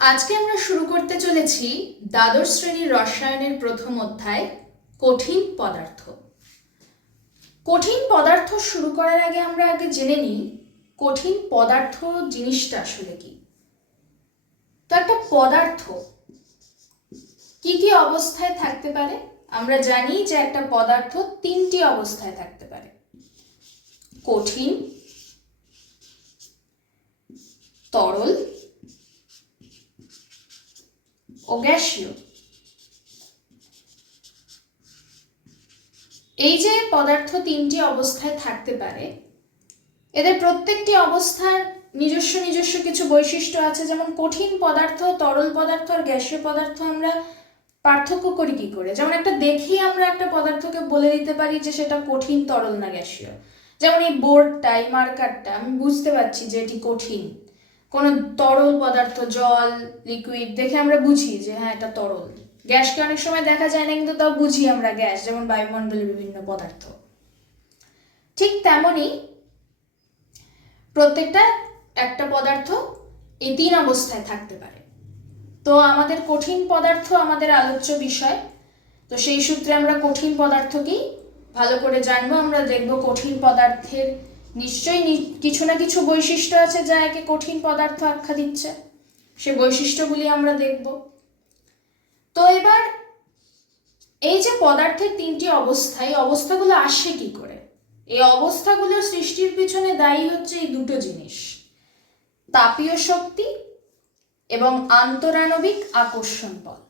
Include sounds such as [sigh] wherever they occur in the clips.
আজকে আমরা শুরু করতে চলেছি দ্বাদশ শ্রেণির রসায়নের প্রথম অধ্যায়, কঠিন পদার্থ। কঠিন পদার্থ শুরু করার আগে আমরা আগে জেনে নিই, কঠিন পদার্থ জিনিসটা আসলে কি? তো একটা পদার্থ কি কি অবস্থায় থাকতে পারে? আমরা জানি যে একটা পদার্থ তিনটি অবস্থায় থাকতে পারে। কঠিন, তরল ও গ্যাসীয় এই যে পদার্থ তিনটি অবস্থায় থাকতে পারে, এদের প্রত্যেকটি অবস্থার নিজস্ব নিজস্ব কিছু বৈশিষ্ট্য আছে, যেমন কঠিন পদার্থ, তরল পদার্থ আর গ্যাসীয় পদার্থ আমরা পার্থক্য করি কি করে? যেমন একটা দেখি আমরা একটা পদার্থকে বলে দিতে পারি যে সেটা কঠিন, তরল না গ্যাসীয়। যেমন এই বোর্ডটা, এই মার্কারটা, আমি বুঝতে পারছি যে এটি কঠিন। কোনো তরল পদার্থ, জল লিকুইড দেখে আমরা বুঝি যে হ্যাঁ এটা তরল। গ্যাসকে অনেক সময় দেখা যায় না, কিন্তু তাও বুঝি আমরা গ্যাস, যেমন বায়ুমণ্ডলের বিভিন্ন পদার্থ। ঠিক তেমনই প্রত্যেকটা একটা পদার্থ এই তিন অবস্থায় থাকতে পারে। তো আমাদের কঠিন পদার্থ আমাদের আলোচ্য বিষয়। তো সেই সূত্রে আমরা কঠিন পদার্থকেই ভালো করে জানব, আমরা দেখব কঠিন পদার্থের নিশ্চয়ই কিছু না কিছু বৈশিষ্ট্য আছে যা একে কঠিন পদার্থ আখ্যা দিচ্ছে। সে বৈশিষ্ট্যগুলি আমরা দেখব। তো এবার এই যে পদার্থের তিনটি অবস্থা, এই অবস্থাগুলো আসে কি করে? এই অবস্থাগুলো সৃষ্টির পিছনে দায়ী হচ্ছে এই দুটো জিনিস, তাপীয় শক্তি এবং আন্তরাণবিক আকর্ষণ বল।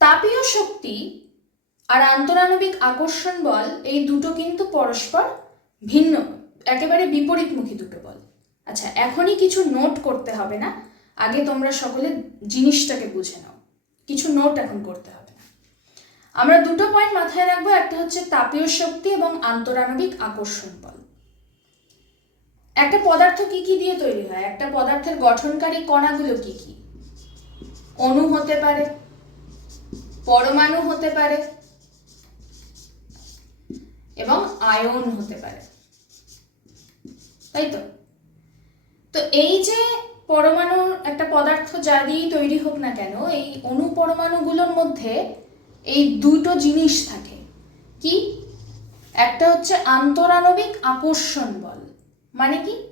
তাপীয় শক্তি আর আন্তরাণবিক আকর্ষণ বল, এই দুটো কিন্তু পরস্পর ভিন্ন, একেবারে বিপরীতমুখী দুটো বল। আচ্ছা এখনই কিছু নোট করতে হবে না, আগে তোমরা সকলে জিনিসটাকে বুঝে নাও। কিছু নোট এখন করতে হবে না। আমরা দুটো পয়েন্ট মাথায় রাখব, একটা হচ্ছে তাপীয় শক্তি এবং আন্তরাণবিক আকর্ষণ বল। একটা পদার্থ কি কি দিয়ে তৈরি হয়? একটা পদার্থের গঠনকারী কণাগুলো কি কি? অণু হতে পারে, পরমাণু হতে পারে এবং আয়ন হতে পারে। তাই তো? তো এই যে পরমাণু একটা পদার্থ যা দিয়েই তৈরি হোক না কেন, এই অণু পরমাণুগুলোর মধ্যে এই দুটো জিনিস থাকে। কি? একটা হচ্ছে আন্তরাণবিক আকর্ষণ বল। মানে কি?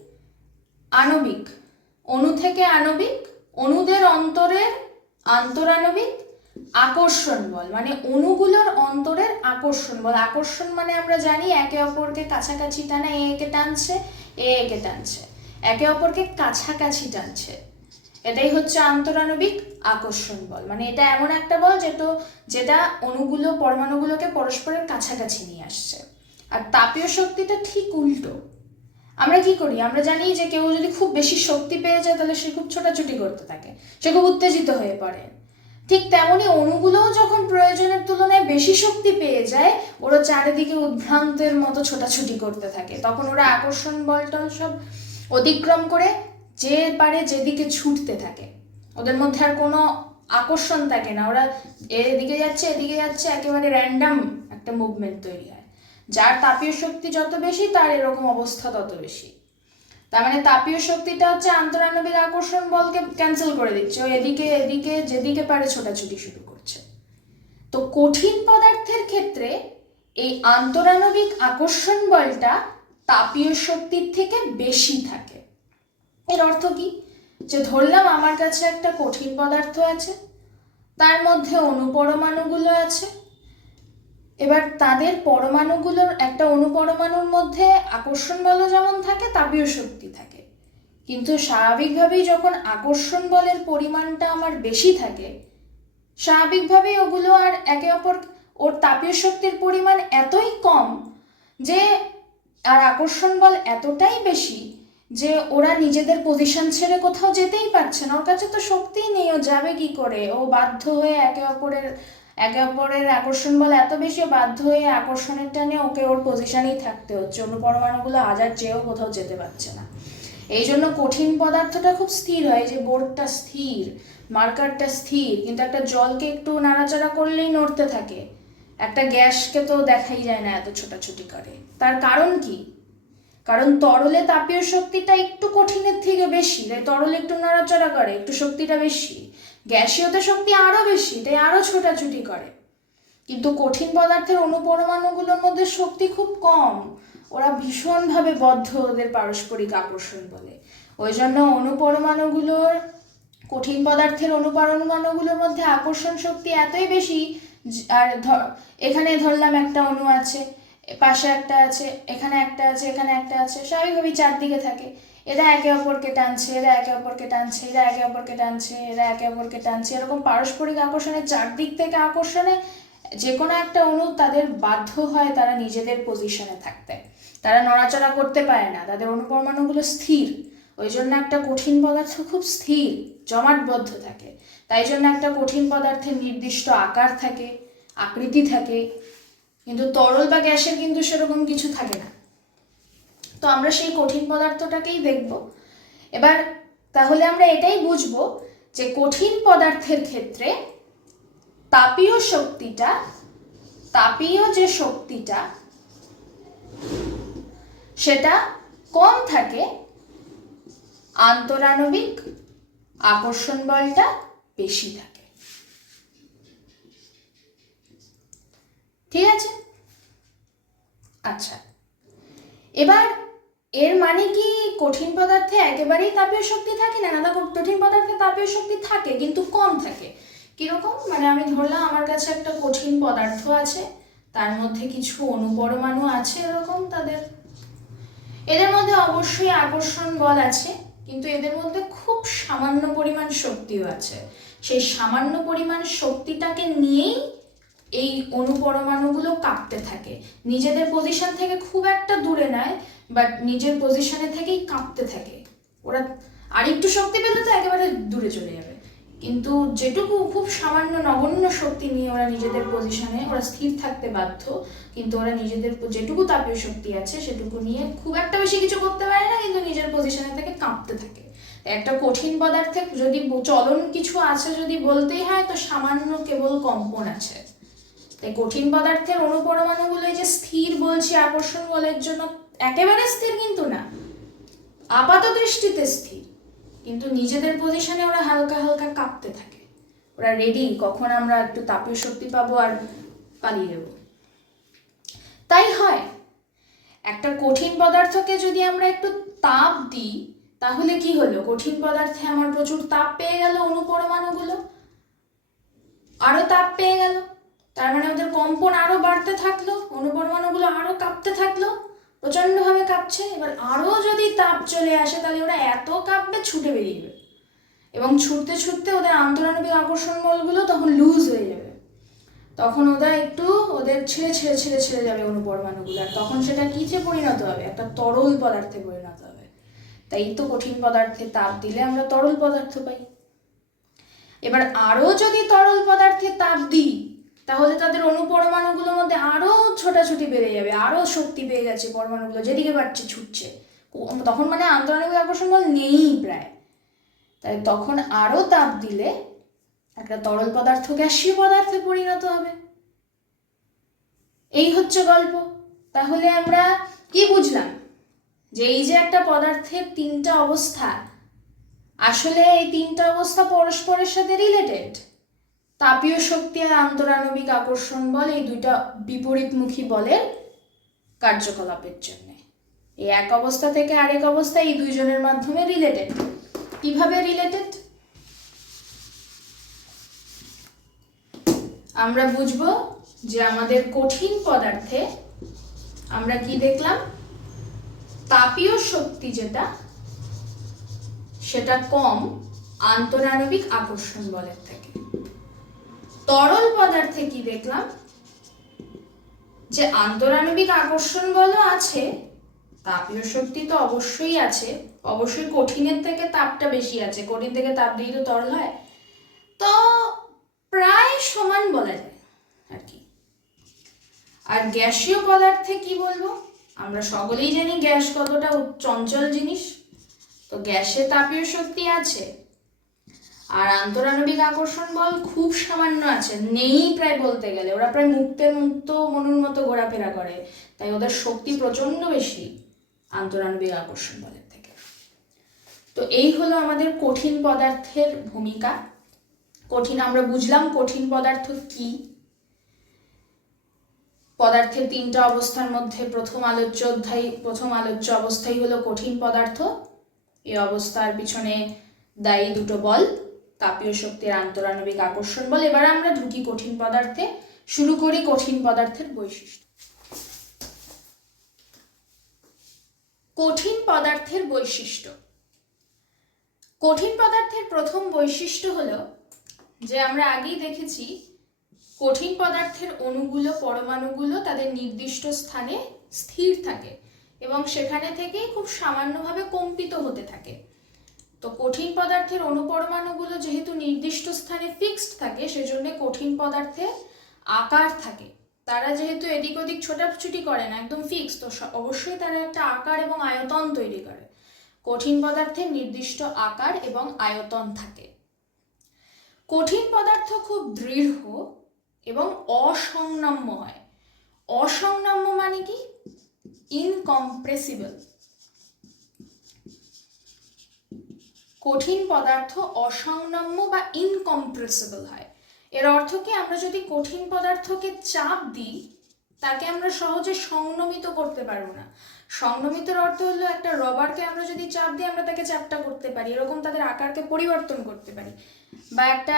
আণবিক। অণু থেকে আণবিক, অণুদের অন্তরের আন্তরাণবিক আকর্ষণ বল মানে অণুগুলোর অন্তরের আকর্ষণ বল। আকর্ষণ মানে আমরা জানি একে অপরকে কাছাকাছি টানা, এ একে টানছে, এ একে টানছে। একে অপরকে কাছাকাছি টানছে। এটাই হচ্ছে আন্তরাণবিক আকর্ষণ বল। মানে এটা এমন একটা বল যেটা যেটা অণুগুলো পরমাণুগুলোকে পরস্পরের কাছাকাছি নিয়ে আসছে। আর তাপীয় শক্তিটা ঠিক উল্টো। আমরা কি করি? আমরা জানি যে কেউ যদি খুব বেশি শক্তি পেয়ে যায়, তাহলে সে খুব ছোটাছুটি করতে থাকে। সে খুব উত্তেজিত হয়ে পড়ে। ঠিক তেমনি অণুগুলোও যখন প্রয়োজনের তুলনায় বেশি শক্তি পেয়ে যায়, ওরা চারিদিকে উদ্ভ্রান্তের মতো ছোটাছুটি করতে থাকে। তখন ওরা আকর্ষণ বলটল সব অতিক্রম করে যে পারে যেদিকে ছুটতে থাকে। ওদের মধ্যে আর কোনো আকর্ষণ থাকে না। ওরা এদিকে যাচ্ছে এদিকে যাচ্ছে, একেবারে র্যান্ডাম একটা মুভমেন্ট তৈরি হয়। যার তাপীয় শক্তি যত বেশি, তার এরকম অবস্থা তত বেশি। তার মানে তাপীয় শক্তিটা হচ্ছে আন্তরাণবিক আকর্ষণ বলকে ক্যান্সেল করে দিচ্ছে। ও এদিকে এদিকে, যেদিকে পারে ছোটাছুটি শুরু করছে। তো কঠিন পদার্থের ক্ষেত্রে এই আন্তরাণবিক আকর্ষণ বলটা তাপীয় শক্তির থেকে বেশি থাকে। এর অর্থ কি? যে ধরলাম আমার কাছে একটা কঠিন পদার্থ আছে, তার মধ্যে অনুপরমাণুগুলো আছে এবার তাদের পরমাণুগুলোর একটা অনুপরমাণুর মধ্যে আকর্ষণ বলও যেমন থাকে তাপীয় শক্তি থাকে। কিন্তু স্বাভাবিকভাবেই যখন আকর্ষণ বলের পরিমাণটা আমার বেশি থাকে, স্বাভাবিকভাবেই ওগুলো আর একে অপর ওর তাপীয় শক্তির পরিমাণ এতই কম যে আর আকর্ষণ বল এতটাই বেশি যে ওরা নিজেদের পজিশন ছেড়ে কোথাও যেতেই পারছে না। ওর কাছে তো শক্তিই নেই, ও যাবে কি করে? ও বাধ্য হয়ে একে অপরের একে অপরের আকর্ষণ বল এত বেশি বাধ্য হয়ে আকর্ষণের টানে ওকে ওর পজিশনেই থাকতে হচ্ছে। অন্য পরমাণুগুলো আজার চেয়েও কোথাও যেতে পারছে না। এই জন্য কঠিন পদার্থটা খুব স্থির হয় যে বোর্ডটা স্থির, মার্কারটা স্থির, কিন্তু একটা জলকে একটু নাড়াচাড়া করলেই নড়তে থাকে। একটা গ্যাসকে তো দেখাই যায় না এত ছোটাছুটি করে। তার কারণ কি? কারণ তরলে তাপীয় শক্তিটা একটু কঠিনের থেকে বেশি, তাই তরলে একটু নড়াচড়া করে, একটু শক্তিটা বেশি। গ্যাসীয়তে শক্তি আরও বেশি তাই আরও ছোটাছুটি করে। কিন্তু কঠিন পদার্থের অনুপরমাণুগুলোর মধ্যে শক্তি খুব কম। ওরা ভীষণভাবে বদ্ধ ওদের পারস্পরিক আকর্ষণ বলে। ওই জন্য অনুপরমাণুগুলোর, কঠিন পদার্থের অনুপরমাণুগুলোর মধ্যে আকর্ষণ শক্তি এতই বেশি আর ধর এখানে ধরলাম একটা অণু আছে, পাশে একটা আছে, এখানে একটা আছে, এখানে একটা আছে, স্বাভাবিকভাবেই চারদিকে থাকে। এরা একে অপরকে টানছে, এরা একে অপরকে টানছে, এরা একে অপরকে টানছে, এরা একে অপরকে টানছে, এরকম পারস্পরিক আকর্ষণে চারদিক থেকে আকর্ষণে যে কোনো একটা অণু তাদের বাধ্য হয় তারা নিজেদের পজিশনে থাকতে। তারা নড়াচড়া করতে পারে না, তাদের অনুপরমাণুগুলো স্থির। ওই জন্য একটা কঠিন পদার্থ খুব স্থির, জমাটবদ্ধ থাকে। তাই জন্য একটা কঠিন পদার্থের নির্দিষ্ট আকার থাকে, আকৃতি থাকে, কিন্তু তরল বা গ্যাসের কিন্তু সেরকম কিছু থাকে না। তো আমরা সেই কঠিন পদার্থটাকেই দেখব। এবার তাহলে আমরা এটাই বুঝব যে কঠিন পদার্থের ক্ষেত্রে তাপীয় শক্তিটা, তাপীয় যে শক্তিটা, সেটা কম থাকে আন্তরাণবিক আকর্ষণ বলটা বেশি থাকে। ঠিক আছে? আচ্ছা। এবার এর মানে কি কঠিন পদার্থে একেবারেই তাপীয় শক্তি থাকে না? না কঠিন পদার্থে তাপীয় শক্তি থাকে, কিন্তু কম থাকে। কীরকম? মানে আমি ধরলাম আমার কাছে একটা কঠিন পদার্থ আছে, তার মধ্যে কিছু অনুপরমাণু আছে এরকম তাদের। এদের মধ্যে অবশ্যই আকর্ষণ বল আছে, কিন্তু এদের মধ্যে খুব সামান্য পরিমাণ শক্তিও আছে। সেই সামান্য পরিমাণ শক্তিটাকে নিয়েই এই অনুপরমাণুগুলো কাঁপতে থাকে। নিজেদের পজিশন থেকে খুব একটা দূরে নয় বাট নিজের পজিশনে থেকেই কাঁপতে থাকে। ওরা আর একটু শক্তি পেলে তো একেবারে দূরে চলে যাবে। কিন্তু যেটুকু খুব সামান্য নগণ্য শক্তি নিয়ে ওরা নিজেদের পজিশনে ওরা স্থির থাকতে বাধ্য। কিন্তু ওরা নিজেদের যেটুকু তাপীয় শক্তি আছে, সেটুকু নিয়ে খুব একটা বেশি কিছু করতে পারে না, কিন্তু নিজের পজিশনে থেকে, কাঁপতে থাকে। একটা কঠিন পদার্থে যদি চলন কিছু আছে যদি বলতেই হয়, তো সামান্য কেবল কম্পন আছে। তাই কঠিন পদার্থের অনুপরমাণুগুলো যে স্থির বলছি, আকর্ষণ বলের জন্য একেবারে স্থির কিন্তু না। আপাত দৃষ্টিতে স্থির। কিন্তু নিজেদের পজিশনে ওরা হালকা হালকা কাঁপতে থাকে। ওরা রেডি কখন আমরা একটু তাপীয় শক্তি পাবো আর পালিয়ে দেবো তাই হয়, একটা কঠিন পদার্থকে যদি আমরা একটু তাপ দিই, তাহলে কি হলো? কঠিন পদার্থে আমার প্রচুর তাপ পেয়ে গেল অনুপরমাণুগুলো। আরও তাপ পেয়ে গেল। তার মানে ওদের কম্পন আরও বাড়তে থাকল, অনুপরমাণুগুলো আরও কাঁপতে থাকল। প্রচন্ডভাবে কাঁপছে। এবার আরও যদি তাপ চলে আসে, তাহলে ওরা এত কাঁপবে ছুটে বেরিয়ে এবং ছুটতে ছুটতে ওদের আন্তরাণবিক আকর্ষণ বলগুলো তখন লুজ হয়ে যাবে। তখন ওরা একটু ওদের ছেড়ে ছেড়ে ছেড়ে ছেড়ে যাবে অনুপরমাণুগুলো আর তখন সেটা কিসে পরিণত হবে? একটা তরল পদার্থে পরিণত হবে। তাই তো কঠিন পদার্থে তাপ দিলে আমরা তরল পদার্থ পাই। এবার আরও যদি তরল পদার্থে তাপ দিই তাহলে তাদের অনুপরমাণুগুলোর মধ্যে আরও ছোটাছুটি বেড়ে যাবে আরও শক্তি পেয়ে গেছে পরমাণুগুলো, যেদিকে পারছে ছুটছে। তখন মানে আন্তরাণবিক আকর্ষণ বল নেই প্রায়। তাই তখন আরও তাপ দিলে একটা তরল পদার্থ, গ্যাসীয় পদার্থে পরিণত হবে। এই হচ্ছে গল্প। তাহলে আমরা কি বুঝলাম? যে এই যে একটা পদার্থের তিনটা অবস্থা, আসলে এই তিনটা অবস্থা পরস্পরের সাথে রিলেটেড তাপীয় শক্তি আর আন্তরাণবিক আকর্ষণ বল এই দুইটা বিপরীতমুখী বলের কার্যকলাপের জন্য। এই এক অবস্থা থেকে আরেক অবস্থা এই দুইজনের মাধ্যমে রিলেটেড কীভাবে রিলেটেড আমরা বুঝব যে আমাদের কঠিন পদার্থে আমরা কি দেখলাম? তাপীয় শক্তি যেটা, সেটা কম আন্তরাণবিক আকর্ষণ বলের থেকে। তরল পদার্থে কি দেখলাম? যে আন্তরাণবিক আকর্ষণ বলও আছে, তাপীয় শক্তি তো অবশ্যই আছে। অবশ্যই কঠিনের থেকে তাপটা বেশি আছে, কঠিন থেকে তাপ দিয়ে তো তরল হয়। তো প্রায় সমান বলা যায় আর কি। আর গ্যাসীয় পদার্থে কি বলব? আমরা সকলেই জানি গ্যাস কতটা চঞ্চল জিনিস। তো গ্যাসে তাপীয় শক্তি আছে আর আন্তরাণবিক আকর্ষণ বল খুব সামান্য আছে, নেই প্রায় বলতে গেলে। ওরা প্রায় মুক্তের মুক্ত মনুর মতো ঘোরাফেরা করে। তাই ওদের শক্তি প্রচণ্ড বেশি আন্তরাণবিক আকর্ষণ বলের থেকে। তো এই হলো আমাদের কঠিন পদার্থের ভূমিকা। কঠিন, আমরা বুঝলাম কঠিন পদার্থ কি? পদার্থের তিনটা অবস্থার মধ্যে প্রথম আলোচ্য অধ্যায়, প্রথম আলোচ্য অবস্থাই হলো কঠিন পদার্থ। এই অবস্থার পিছনে দায়ী দুটো বল। তাপীয় শক্তির আন্তরাণবিক আকর্ষণ বল। এবার আমরা ঢুকি কঠিন পদার্থে। শুরু করি কঠিন পদার্থের বৈশিষ্ট্য। কঠিন পদার্থের বৈশিষ্ট্য। কঠিন পদার্থের প্রথম বৈশিষ্ট্য হলো যে আমরা আগেই দেখেছি, কঠিন পদার্থের অণুগুলো, পরমাণুগুলো তাদের নির্দিষ্ট স্থানে স্থির থাকে এবং সেখানে থেকেই খুব সামান্যভাবে কম্পিত হতে থাকে। তো কঠিন পদার্থের অনুপরমাণুগুলো যেহেতু নির্দিষ্ট স্থানে ফিক্সড থাকে, সেজন্য কঠিন পদার্থে আকার থাকে। তারা যেহেতু এদিক ওদিক ছোটাছুটি করে না, একদম ফিক্স তো অবশ্যই তারা একটা আকার এবং আয়তন তৈরি করে। কঠিন পদার্থের নির্দিষ্ট আকার এবং আয়তন থাকে। কঠিন পদার্থ খুব দৃঢ় এবং অসংনম্য হয়। অসংনম্য মানে কি? ইনকম্প্রেসিবল কঠিন পদার্থ অসংনম্য বা ইনকম্প্রেসিবল হয়। এর অর্থ কি? আমরা যদি কঠিন পদার্থকে চাপ দিই, তাকে আমরা সহজে সংনমিত করতে পারব না। সংনমিতর অর্থ হলো একটা রবারকে আমরা যদি চাপ দিই, আমরা তাকে চাপটা করতে পারি। এরকম তাদের আকারকে পরিবর্তন করতে পারি। বা একটা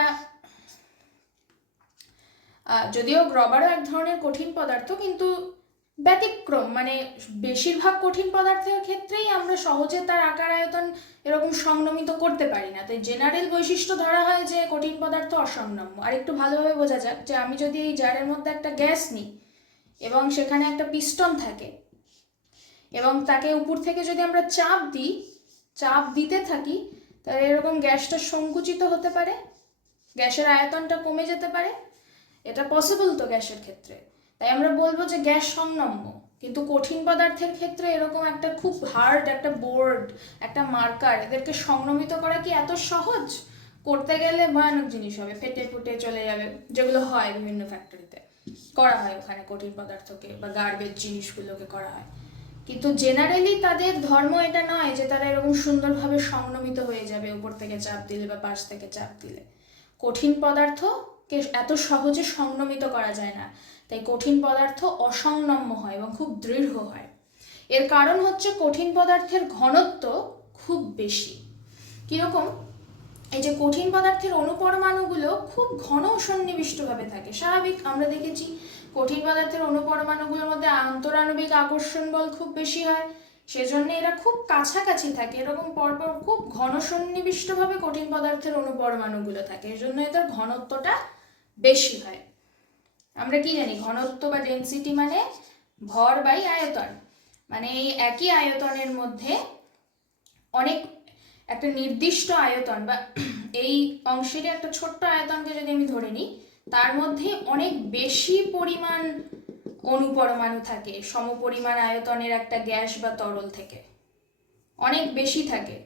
যদিও রবারও এক ধরনের কঠিন পদার্থ, কিন্তু ব্যতিক্রম মানে বেশিরভাগ কঠিন পদার্থের ক্ষেত্রেই আমরা সহজে তার আকার আয়তন এরকম সংনমিত করতে পারি না। তাই জেনারেল বৈশিষ্ট্য ধরা হয় যে কঠিন পদার্থ অসংনম্য আর একটু ভালোভাবে বোঝা যাক যে আমি যদি এই জারের মধ্যে একটা গ্যাস নিই এবং সেখানে একটা পিস্টন থাকে এবং তাকে উপর থেকে যদি আমরা চাপ দিই, চাপ দিতে থাকি, তাহলে এরকম গ্যাসটা সংকুচিত হতে পারে, গ্যাসের আয়তনটা কমে যেতে পারে। এটা পসিবল তো গ্যাসের ক্ষেত্রে। তাই আমরা বলব যে গ্যাস সংনম্য কিন্তু কঠিন পদার্থের ক্ষেত্রে এরকম একটা খুব হার্ড একটা বোর্ড একটা মার্কার এদেরকে সংনমিত করা কি এত সহজ? করতে গেলে ভয়ানক জিনিস হবে, ফেটে ফুটে চলে যাবে, যেগুলো হয় বিভিন্ন ফ্যাক্টরিতে করা হয় ওখানে কঠিন পদার্থকে বা গার্বেজ জিনিসগুলোকে করা হয়। কিন্তু জেনারেলি তাদের ধর্ম এটা নয় যে তারা এরকম সুন্দরভাবে সংনমিত হয়ে যাবে, উপর থেকে চাপ দিলে বা পাশ থেকে চাপ দিলে। কঠিন পদার্থকে এত সহজে সংনমিত করা যায় না। তাই কঠিন পদার্থ অসংনম্য হয় এবং খুব দৃঢ় হয়। এর কারণ হচ্ছে কঠিন পদার্থের ঘনত্ব খুব বেশি। কীরকম? এই যে কঠিন পদার্থের অনুপরমাণুগুলো খুব ঘন সন্নিবিষ্টভাবে থাকে। স্বাভাবিক, আমরা দেখেছি কঠিন পদার্থের অনুপরমাণুগুলোর মধ্যে আন্তরাণবিক আকর্ষণ বল খুব বেশি হয়, সেজন্য এরা খুব কাছাকাছি থাকে। এরকম পরপর খুব ঘন সন্নিবিষ্টভাবে কঠিন পদার্থের অনুপরমাণুগুলো থাকে, এজন্য এদের ঘনত্বটা বেশি হয়। আমরা কি জানি? ঘনত্ব বা ডেনসিটি মানে ভর বাই আয়তন। মানে এই একই আয়তনের মধ্যে অনেক একটা নির্দিষ্ট আয়তন বা [clears throat] এই অংশের একটা ছোট্ট আয়তনকে যদি আমি ধরে নিই, তার মধ্যে অনেক বেশি পরিমাণ অণুপরমাণু থাকে, সমপরিমাণ আয়তনের একটা গ্যাস বা তরল থেকে। অনেক বেশি থাকে।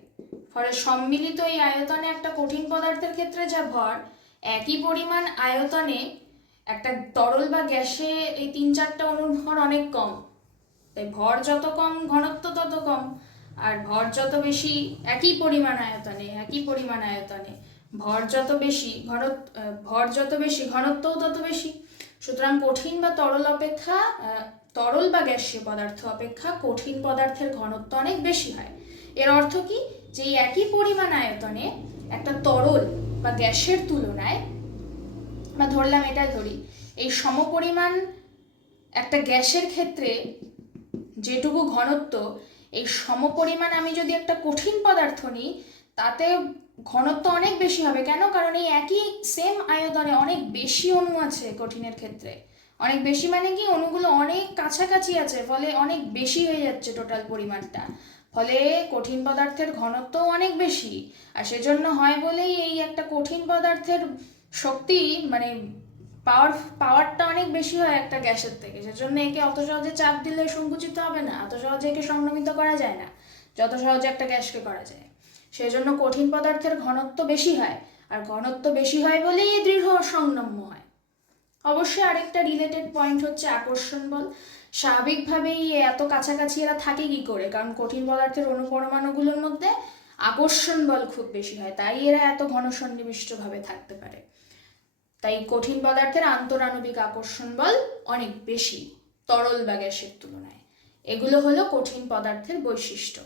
ফলে সম্মিলিত এই আয়তনে একটা কঠিন পদার্থের ক্ষেত্রে যা ভর, একই পরিমাণ আয়তনে একটা তরল বা গ্যাসে এই তিন চারটা অণুর ভর অনেক কম। তাই ভর যত কম, ঘনত্ব তত কম। আর ভর যত বেশি, একই পরিমাণ আয়তনে, একই পরিমাণ আয়তনে। ভর যত বেশি, ঘনত্ব ভর যত বেশি, ঘনত্বও তত বেশি। সুতরাং কঠিন বা তরল অপেক্ষা তরল বা গ্যাসীয় পদার্থ অপেক্ষা কঠিন পদার্থের ঘনত্ব অনেক বেশি হয়। এর অর্থ কি? যে একই পরিমাণ আয়তনে একটা তরল বা গ্যাসের তুলনায় বা ধরলাম এটা ধরি, এই সমপরিমাণ একটা গ্যাসের ক্ষেত্রে যেটুকু ঘনত্ব, এই সমপরিমাণ আমি যদি একটা কঠিন পদার্থ নিই, তাতে ঘনত্ব অনেক বেশি হবে। কেন? কারণ এই একই সেম আয়তনে অনেক বেশি অণু আছে কঠিনের ক্ষেত্রে। অনেক বেশি মানে কি? অণুগুলো অনেক কাছাকাছি আছে, ফলে অনেক বেশি হয়ে যাচ্ছে টোটাল পরিমাণটা। ফলে কঠিন পদার্থের ঘনত্ব অনেক বেশি। আর সেজন্য হয় বলেই এই একটা কঠিন পদার্থের শক্তি মানে পাওয়ার পাওয়ারটা অনেক বেশি হয় একটা গ্যাসের থেকে। সেজন্য একে অত সহজে চাপ দিলে সংকুচিত হবে না, অত সহজে একে সংনমিত করা যায় না, যত সহজে একটা গ্যাসকে করা যায়। সেজন্য কঠিন পদার্থের ঘনত্ব বেশি হয়, আর ঘনত্ব বেশি হয় বলেই দৃঢ় সংনম্য হয়। অবশ্যই আরেকটা রিলেটেড পয়েন্ট হচ্ছে আকর্ষণ বল। স্বাভাবিকভাবেই এত কাছাকাছি এরা থাকে কি করে? কারণ কঠিন পদার্থের অনুপরমাণুগুলোর মধ্যে আকর্ষণ বল খুব বেশি হয়, তাই এরা এত ঘন সন্নিবিষ্টভাবে থাকতে পারে। তাই কঠিন পদার্থের আন্তরাণবিক আকর্ষণ বল অনেক বেশি তরল বা গ্যাসের তুলনায়। এগুলো হলো কঠিন পদার্থের বৈশিষ্ট্য।